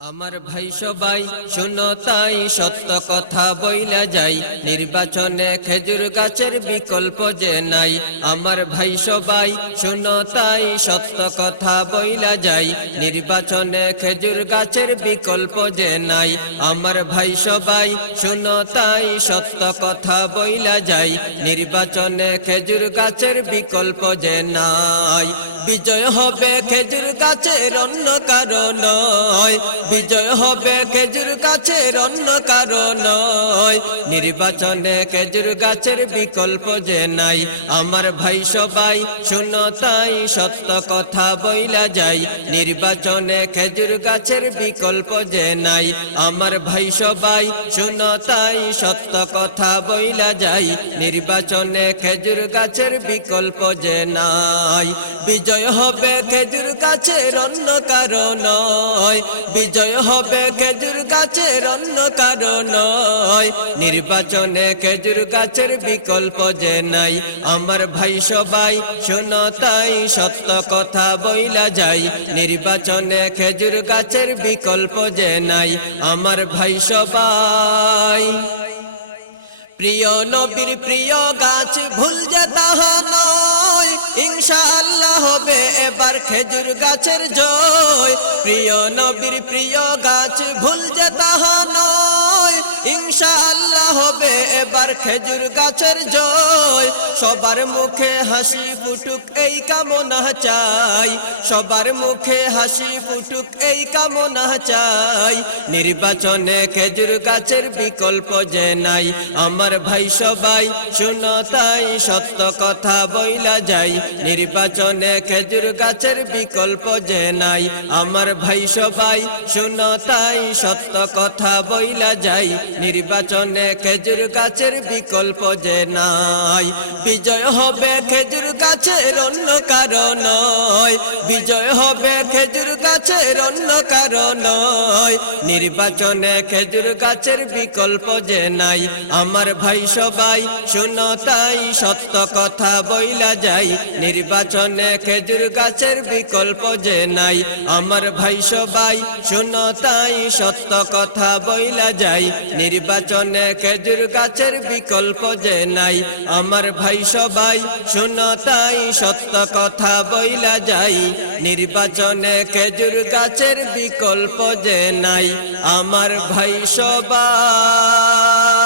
আমার ভাই সবাই শুনো তাই সত্য কথা বইলা যাই, নির্বাচনে খেজুর গাছের বিকল্প যে নাই। আমার ভাই সবাই শুনো তাই সত্য কথা বইলা যাই, নির্বাচনে খেজুর গাছের বিকল্প যে নাই। আমার ভাই সবাই শুনো তাই সত্য কথা বইলা যাই, নির্বাচনে খেজুর গাছের বিকল্প যে নাই। বিজয় হবে খেজুর গাছের অন্য কারো নয়, বিজয় হবে খেজুর গাছের অন্য কারো নয়। নির্বাচনে খেজুর গাছের বিকল্প যে নাই। আমার ভাই সবাই শুনো তাই সত্য কথা বইলা যাই, নির্বাচনে খেজুর গাছের বিকল্প যে নাই। আমার ভাই সবাই শুনো তাই সত্য কথা বইলা যাই, নির্বাচনে খেজুর গাছের বিকল্প যে নাই। বিজয় হবে খেজুর গাছের অন্য কারো নয়, বিজয় হবে খেজুর গাছের অন্য কারো নয়। নির্বাচনে খেজুর গাছের বিকল্প যে নাই। আমার ভাই সবাই শুনো তাই সত্য কথা বইলা যাই, নির্বাচনে খেজুর গাছের বিকল্প যে নাই। আমার ভাই সবাই প্রিয় নবীর প্রিয় গাছ ভুল যে তাহা নয়, ইনশাআল্লাহ হবে এবার খেজুর গাছের জয়। প্রিয় নবীর প্রিয় গাছ ভুল যে তাহা নয়, ইনশাআল্লাহ হবে এবার খেজুর গাছের জয়। সবার মুখে হাসি ফুটুক এই কামনা চাই, সবার মুখে হাসি ফুটুক এই কামনা চাই। নির্বাচনে খেজুর গাছের বিকল্প যে নাই। আমার ভাই সবাই শুনো তাই সত্য কথা বইলা যাই, নির্বাচনে খেজুর গাছের বিকল্প যে নাই। আমার ভাই সবাই শুনো তাই সত্য কথা বইলা যাই, নির্বাচনে খেজুর গাছের বিকল্প যে নাই। বিজয় হবে খেজুর গাছের অন্য কারো নয়, বিজয় হবে খেজুর গাছের অন্য কারো নয়। নির্বাচনে খেজুর গাছের বিকল্প যে নাই। আমার ভাই সবাই শুনো তাই সত্য কথা বইলা যাই, নির্বাচনে খেজুর গাছের বিকল্প যে নাই। আমার ভাই সবাই শুনো তাই সত্য কথা বইলা যাই, নির্বাচনে খেজুর গাছের বিকল্প যে নাই। আমার ভাই সবাই শুনো তাই সত্য কথা বইলা যাই, নির্বাচনে খেজুর গাছের বিকল্প যে নাই। আমার ভাই সবাই